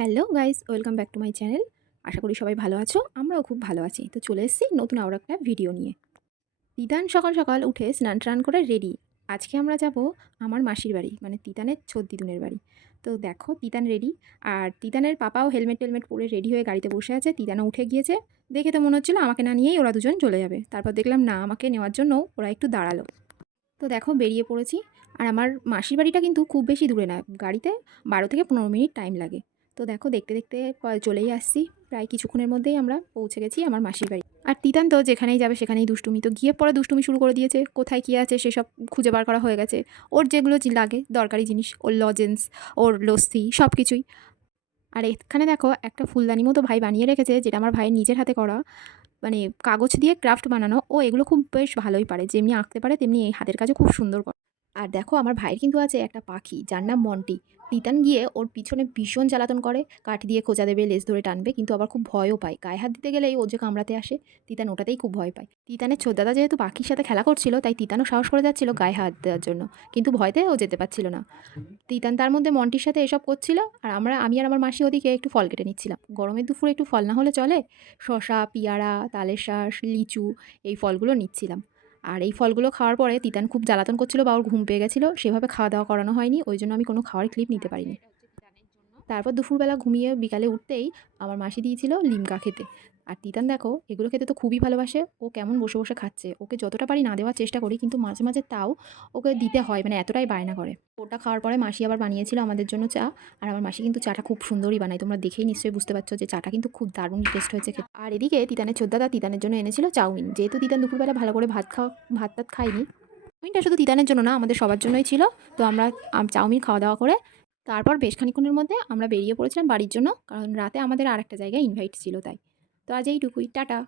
Hello guys, welcome back to my channel. আশা করি সবাই ভালো আছো। আমরাও খুব ভালো আছি। তো চলে এসেছি নতুন আরও একটা ভিডিও নিয়ে। তিতান সকাল সকাল উঠে স্নান টান করে রেডি। আজকে আমরা যাব আমার মাসির বাড়ি, মানে তিতানের ছোদ্দিদুনের বাড়ি। তো দেখো তিতান রেডি, আর তিতানের পাপাও হেলমেট টেলমেট পরে রেডি হয়ে গাড়িতে বসে আছে। তিতানও উঠে গিয়েছে। দেখে তো মনে হচ্ছিল আমাকে না নিয়েই ওরা দুজন চলে যাবে। তারপর দেখলাম না, আমাকে নেওয়ার জন্য ওরা একটু দাঁড়ালো। তো দেখো বেরিয়ে পড়েছি। আর আমার মাসির বাড়িটা কিন্তু খুব বেশি দূরে না, গাড়িতে 12 থেকে 15 মিনিট টাইম লাগে। তো দেখো দেখতে দেখতে চলেই আসছি। প্রায় কিছুক্ষণের মধ্যেই আমরা পৌঁছে গেছি আমার মাসির বাড়ি। আর তিতান তো যেখানেই যাবে সেখানেই দুষ্টুমি, তো গিয়ে পরে দুষ্টুমি শুরু করে দিয়েছে। কোথায় কী আছে সেসব খুঁজে বার করা হয়ে গেছে। ওর যেগুলো লাগে দরকারি জিনিস, ওর লজেন্স, ওর লস্যি সব কিছুই। আর এখানে দেখো একটা ফুলদানি মতো ভাই বানিয়ে রেখেছে, যেটা আমার ভাইয়ের নিজের হাতে করা, মানে কাগজ দিয়ে ক্রাফট বানানো। ও এগুলো খুব বেশ ভালোই পারে, যেমনি আঁকতে পারে তেমনি এই হাতের কাজও খুব সুন্দর করে। আর দেখো আমার ভাইয়ের কিন্তু আছে একটা পাখি, যার নাম মন্টি। তিতান গিয়ে ওর পিছনে ভীষণ জ্বালাতন করে, কাঠ দিয়ে খোঁচা দেবে, লেজ ধরে টানবে, কিন্তু আবার খুব ভয়ও পায়। গায়ে হাত দিতে গেলেই ও যে কামড়াতে আসে, তিতান ওটাতেই খুব ভয় পায়। তিতানের ছোটদাদা যেহেতু পাখির সাথে খেলা করছিল, তাই তিতানও সাহস করে যাচ্ছিল গায়ে হাত দেওয়ার জন্য, কিন্তু ভয়তে ও যেতে পারছিল না। তিতান তার মধ্যে মন্টির সাথে এসব করছিল, আর আমি আর আমার মাসি ওদিকে একটু ফল কেটে নিচ্ছিলাম। গরমের দুপুরে একটু ফল না হলে চলে। শসা, পিয়ারা, তালের শাঁস, লিচু, এই ফলগুলো নিচ্ছিলাম। আর এই ফলগুলো খাওয়ার পরে তিতান খুব জ্বালাতন করছিল, বা ওর ঘুম পেয়ে গেছিলো, সেভাবে খাওয়া দাওয়া করানো হয়নি, ওই জন্য আমি কোনো খাওয়ার ক্লিপ নিতে পারিনি। তারপর দুপুরবেলা ঘুমিয়ে বিকালে উঠতেই আমার মাসি দিয়েছিল লিমকা খেতে। আর তিতান দেখো এগুলো খেতে তো খুবই ভালোবাসে। ও কেমন বসে বসে খাচ্ছে, ওকে যতটা পারি না দেওয়ার চেষ্টা করি, কিন্তু মাঝে মাঝে তাও ওকে দিতে হয়, মানে এতটাই বায়না করে। ওটা খাওয়ার পরে মাসি আবার বানিয়েছিল আমাদের জন্য চা। আর আমার মাসি কিন্তু চাটা খুব সুন্দরই বানায়, তোমরা দেখেই নিশ্চয়ই বুঝতে পারছো যে চাটা কিন্তু খুব দারুণ টেস্ট হয়েছে খেতে। আর এদিকে তিতানের ছোদ্দাদা তিতানের জন্য এনেছিল চাউমিন। যেহেতু তিতান দুপুরবেলা ভালো করে ভাত টাত খাইনি, চাউমিনটা শুধু তিতানের জন্য না, আমাদের সবার জন্যই ছিল। তো আমরা চাউমিন খাওয়া দাওয়া করে তারপর বেশ খানিকক্ষণের মধ্যে আমরা বেরিয়ে পড়েছিলাম বাড়ির জন্য, কারণ রাতে আমাদের আরেকটা জায়গায় ইনভাইট ছিল তাই। তো আজ এইটুকুই, টাটা।